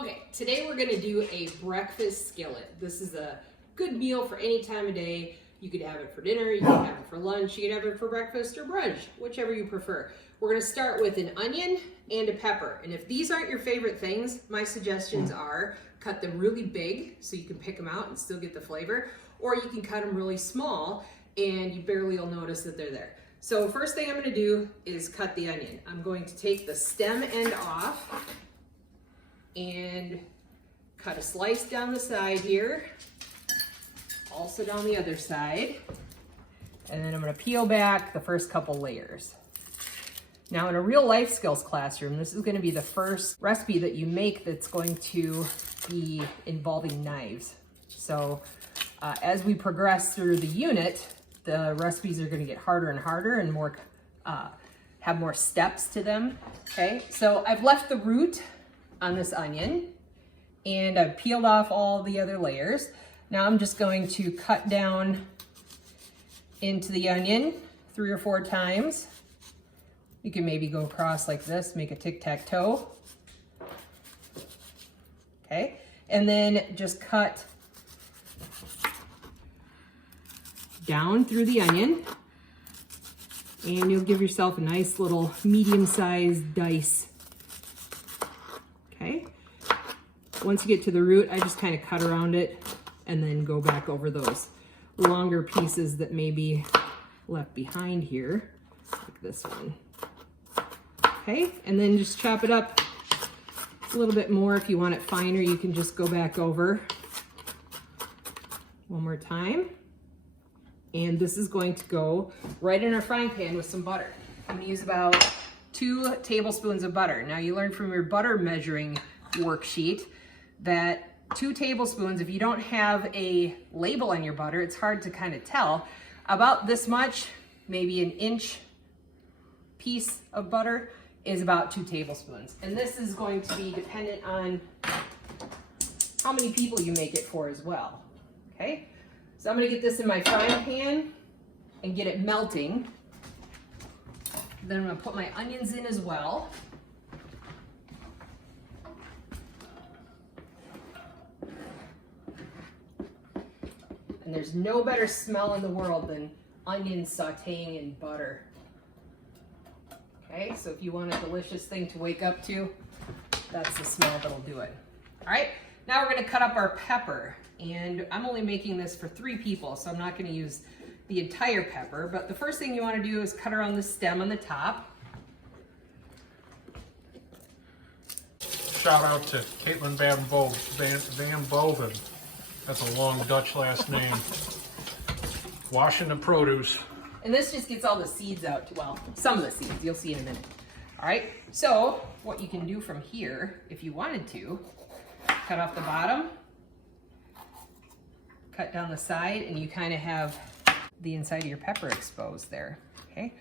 Okay, today we're gonna do a breakfast skillet. This is a good meal for any time of day. You could have it for dinner, you could have it for lunch, you could have it for breakfast or brunch, whichever you prefer. We're gonna start with an onion and a pepper. And if these aren't your favorite things, my suggestions are cut them really big so you can pick them out and still get the flavor, or you can cut them really small and you barely will notice that they're there. So first thing I'm gonna do is cut the onion. I'm going to take the stem end off and cut a slice down the side here, also down the other side, and then I'm going to peel back the first couple layers. Now in a real life skills classroom, this is going to be the first recipe that you make that's going to be involving knives. So as we progress through the unit, the recipes are going to get harder and harder and more have more steps to them. Okay, so I've left the root on this onion and I've peeled off all the other layers. Now I'm just going to cut down into the onion 3 or 4 times. You can maybe go across like this, make a tic-tac-toe. Okay, and then just cut down through the onion and you'll give yourself a nice little medium-sized dice. Okay, once you get to the root, I just kind of cut around it and then go back over those longer pieces that may be left behind here, like this one. Okay, and then just chop it up a little bit more. If you want it finer, you can just go back over one more time. And this is going to go right in our frying pan with some butter. I'm gonna use about 2 tablespoons of butter. Now you learned from your butter measuring worksheet that 2 tablespoons, if you don't have a label on your butter, it's hard to kind of tell. About this much, maybe an inch piece of butter is about 2 tablespoons. And this is going to be dependent on how many people you make it for as well. Okay, so I'm gonna get this in my frying pan and get it melting. Then I'm gonna put my onions in as well. And there's no better smell in the world than onions sauteing in butter. Okay, so if you want a delicious thing to wake up to, that's the smell that'll do it. All right, now we're gonna cut up our pepper. And I'm only making this for 3 people, so I'm not gonna use the entire pepper, but the first thing you wanna do is cut around the stem on the top. Shout out to Caitlin Van Boven. That's a long Dutch last name. Washing the produce. And this just gets all the seeds out, well, some of the seeds, you'll see in a minute. All right, so what you can do from here, if you wanted to, cut off the bottom, cut down the side, and you kind of have the inside of your pepper exposed there, okay?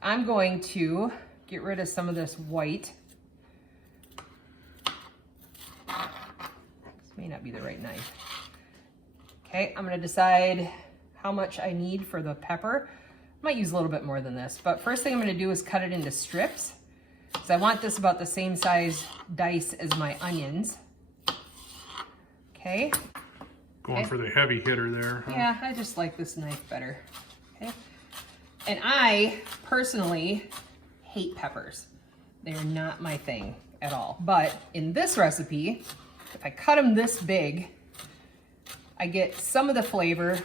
I'm going to get rid of some of this white. This may not be the right knife. Okay, I'm gonna decide how much I need for the pepper. I might use a little bit more than this, but first thing I'm gonna do is cut it into strips, because I want this about the same size dice as my onions. Okay. Going for the heavy hitter there. Huh? Yeah, I just like this knife better. Okay. And I personally hate peppers. They're not my thing at all. But in this recipe, if I cut them this big, I get some of the flavor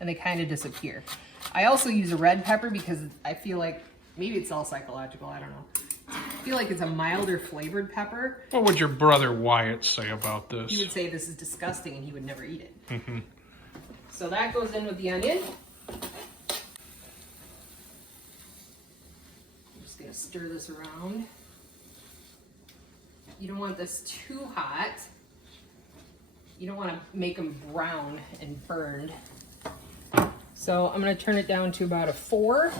and they kind of disappear. I also use a red pepper because I feel like, maybe it's all psychological, I don't know. I feel like it's a milder flavored pepper. What would your brother Wyatt say about this? He would say this is disgusting and he would never eat it. Mm-hmm. So that goes in with the onion. I'm just gonna stir this around. You don't want this too hot. You don't want to make them brown and burned. So I'm going to turn it down to about a 4.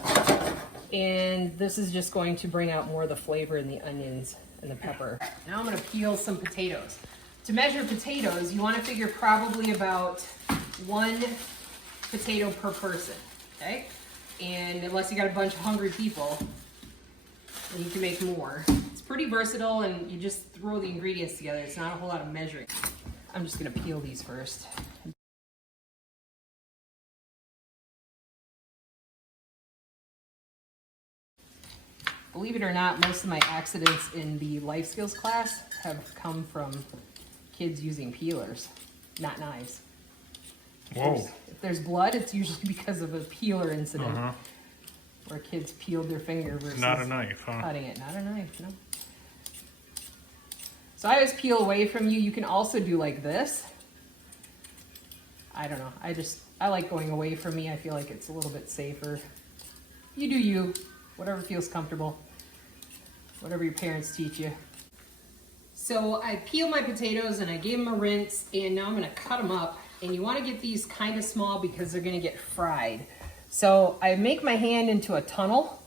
And this is just going to bring out more of the flavor in the onions and the pepper. Now I'm going to peel some potatoes. To measure potatoes, you want to figure probably about 1 potato per person, okay? And unless you got a bunch of hungry people, And you can make more. It's pretty versatile, and you just throw the ingredients together. It's not a whole lot of measuring. I'm just gonna peel these first. Believe it or not, most of my accidents in the life skills class have come from kids using peelers, not knives. Whoa. If there's blood, it's usually because of a peeler incident. Where kids peeled their finger versus Not a knife, huh? cutting it. Not a knife, no. So I always peel away from you. You can also do like this. I don't know. I like going away from me. I feel like it's a little bit safer. You do you. Whatever feels comfortable. Whatever your parents teach you. So I peeled my potatoes and I gave them a rinse, and now I'm gonna cut them up. And you wanna get these kind of small because they're gonna get fried. So I make my hand into a tunnel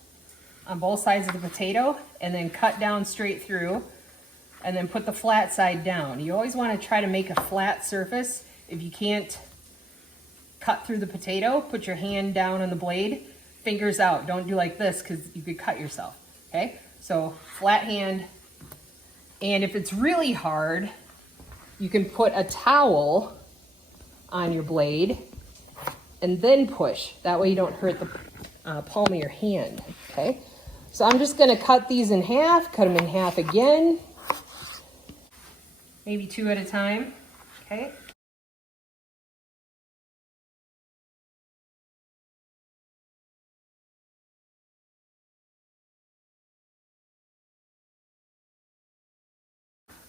on both sides of the potato and then cut down straight through and then put the flat side down. You always want to try to make a flat surface. If you can't cut through the potato, put your hand down on the blade, fingers out. Don't do like this because you could cut yourself, okay? So flat hand, and if it's really hard, you can put a towel on your blade and then push. That way you don't hurt the palm of your hand, okay? So I'm just gonna cut these in half, cut them in half again. Maybe 2 at a time, okay?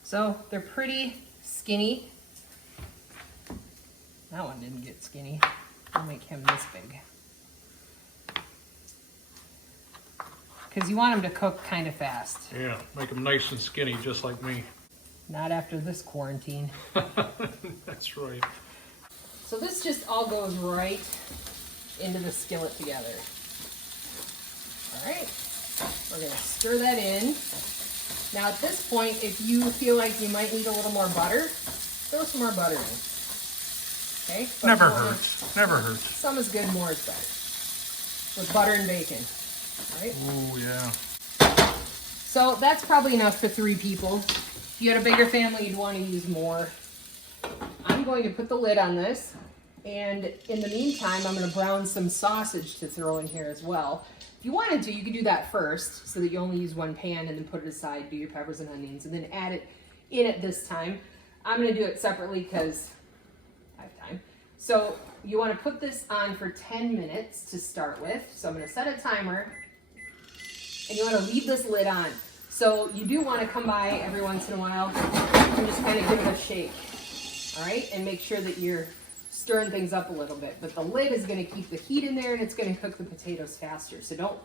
So they're pretty skinny. That one didn't get skinny. I'll make him this big. Because you want them to cook kind of fast. Yeah, make them nice and skinny, just like me. Not after this quarantine. That's right. So this just all goes right into the skillet together. All right, we're gonna stir that in. Now at this point, if you feel like you might need a little more butter, throw some more butter in. Okay? But Never hurts. Never hurts. Some is good, more is better. With butter and bacon. All right? Oh, yeah. So that's probably enough for 3 people. If you had a bigger family, you'd want to use more. I'm going to put the lid on this. And in the meantime, I'm going to brown some sausage to throw in here as well. If you wanted to, you could do that first so that you only use 1 pan and then put it aside, do your peppers and onions, and then add it in at this time. I'm going to do it separately because I have time. So you want to put this on for 10 minutes to start with. So I'm going to set a timer, and you want to leave this lid on. So you do want to come by every once in a while and just kind of give it a shake, all right? And make sure that you're stirring things up a little bit. But the lid is going to keep the heat in there, and it's going to cook the potatoes faster. So don't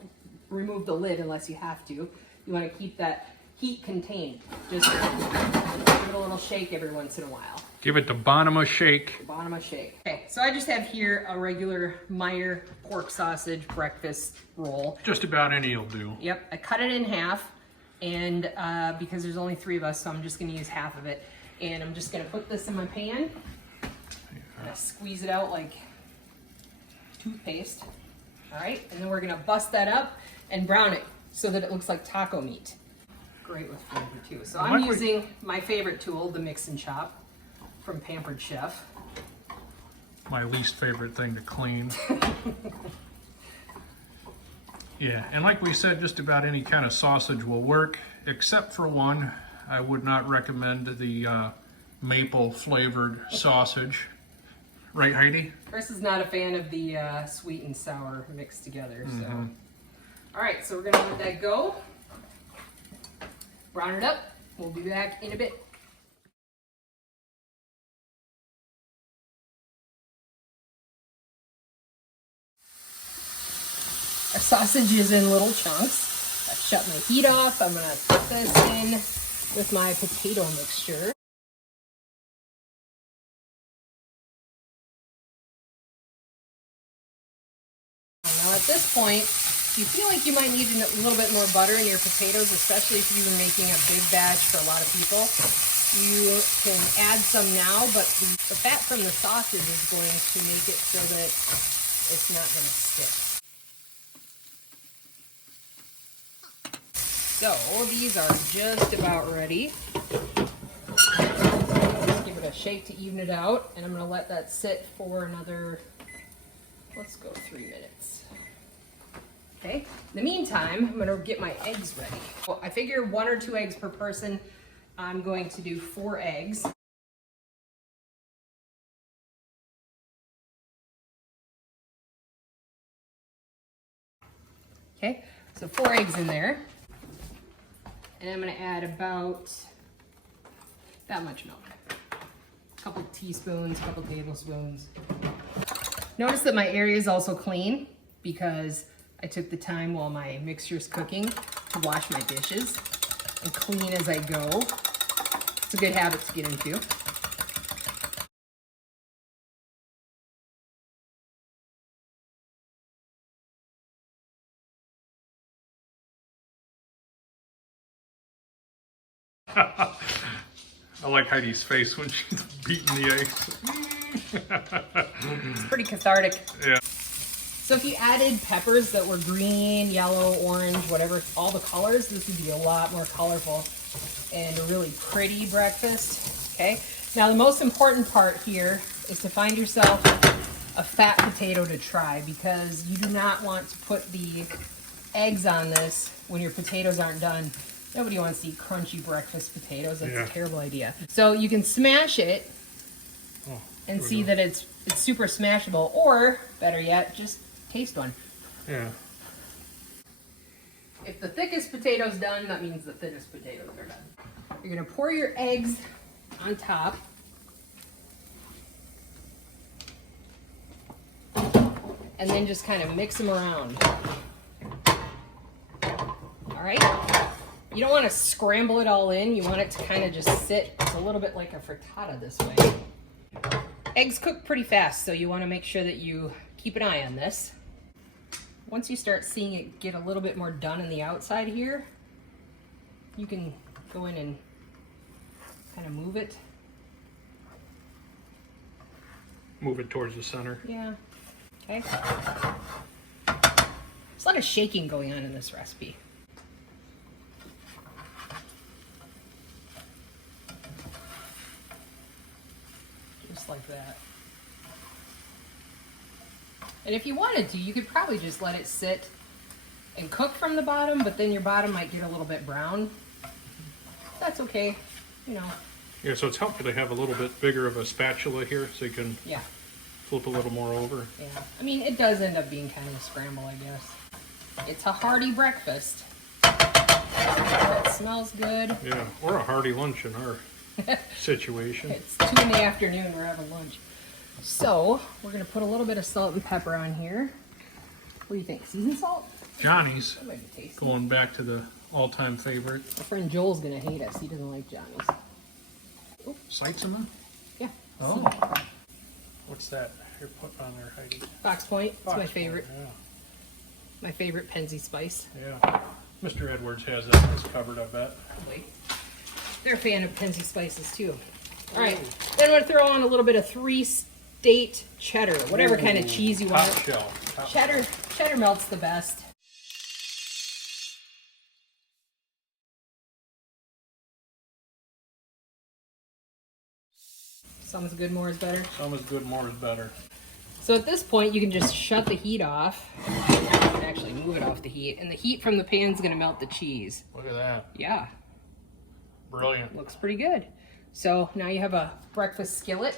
remove the lid unless you have to. You want to keep that heat contained. Just give it a little shake every once in a while. Give it the bottom of shake. Bottom of shake. Okay, so I just have here a regular Meyer pork sausage breakfast roll. Just about any will do. Yep, I cut it in half, and because there's only 3 of us, so I'm just going to use half of it. And I'm just going to put this in my pan. Squeeze it out like toothpaste. All right, and then we're going to bust that up and brown it so that it looks like taco meat. Great with flavor too. So I'm using my favorite tool, the Mix and Chop from Pampered Chef. My least favorite thing to clean. Yeah, and like we said, just about any kind of sausage will work, except for one. I would not recommend the maple flavored sausage. Right, Heidi? Chris is not a fan of the sweet and sour mixed together. So, all right, so we're gonna let that go. Brown it up. We'll be back in a bit. Our sausage is in little chunks. I've shut my heat off. I'm gonna put this in with my potato mixture. Now at this point, if you feel like you might need a little bit more butter in your potatoes, especially if you were making a big batch for a lot of people, you can add some now, but the fat from the sausage is going to make it so that it's not going to stick. So these are just about ready. Just give it a shake to even it out, and I'm gonna let that sit for another, let's go 3 minutes. Okay, in the meantime, I'm gonna get my eggs ready. Well, I figure 1 or 2 eggs per person. I'm going to do 4 eggs. Okay, so 4 eggs in there. And I'm gonna add about that much milk. A couple teaspoons, a couple tablespoons. Notice that my area is also clean because I took the time while my mixture's cooking to wash my dishes and clean as I go. It's a good habit to get into. I like Heidi's face when she's beating the eggs. It's pretty cathartic. Yeah. So if you added peppers that were green, yellow, orange, whatever, all the colors, this would be a lot more colorful and a really pretty breakfast. Okay. Now the most important part here is to find yourself a fat potato to try, because you do not want to put the eggs on this when your potatoes aren't done. Nobody wants to eat crunchy breakfast potatoes. That's a terrible idea. So you can smash it and see that it's super smashable, or better yet, just taste one. Yeah. If the thickest potato's done, that means the thinnest potatoes are done. You're gonna pour your eggs on top. And then just kind of mix them around. All right? You don't want to scramble it all in. You want it to kind of just sit. It's a little bit like a frittata this way. Eggs cook pretty fast, so you want to make sure that you keep an eye on this. Once you start seeing it get a little bit more done on the outside here, you can go in and kind of move it. Move it towards the center. Yeah. Okay. There's a lot of shaking going on in this recipe. Just like that. And if you wanted to, you could probably just let it sit and cook from the bottom, but then your bottom might get a little bit brown. That's okay, you know. Yeah, so it's helpful to have a little bit bigger of a spatula here so you can flip a little more over. Yeah, I mean, it does end up being kind of a scramble, I guess. It's a hearty breakfast. It smells good. Yeah, or a hearty lunch in our situation. It's 2 in the afternoon, we're having lunch. So, we're gonna put a little bit of salt and pepper on here. What do you think, seasoned salt? Johnny's, That might be tasty. going back to the all-time favorite. My friend Joel's gonna hate us, he doesn't like Johnny's. Sights in them? Yeah. Oh. What's that you're putting on there, Heidi? Fox Point, it's my Fox favorite. Point, My favorite Penzi spice. yeah. Mr. Edwards has that in his cupboard, I bet. Probably. They're a fan of Penzi spices too. All right, then I'm gonna throw on a little bit of 3-state cheddar, whatever kind of cheese you want. Top shelf. Cheddar melts the best. Some is good, more is better. Some is good, more is better. So at this point, you can just shut the heat off. Actually, move it off the heat, and the heat from the pan is gonna melt the cheese. Look at that. Yeah. Brilliant. Looks pretty good. So now you have a breakfast skillet,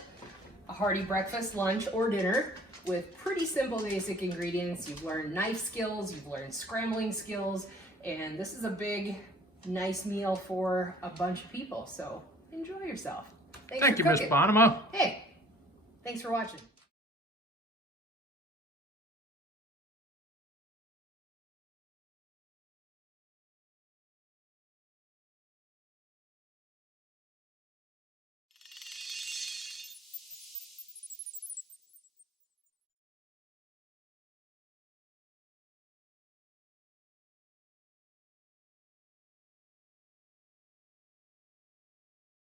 a hearty breakfast, lunch, or dinner with pretty simple basic ingredients. You've learned knife skills, you've learned scrambling skills, and this is a big, nice meal for a bunch of people. So enjoy yourself. Thank you, for Miss cooking. Bonema. Hey, thanks for watching.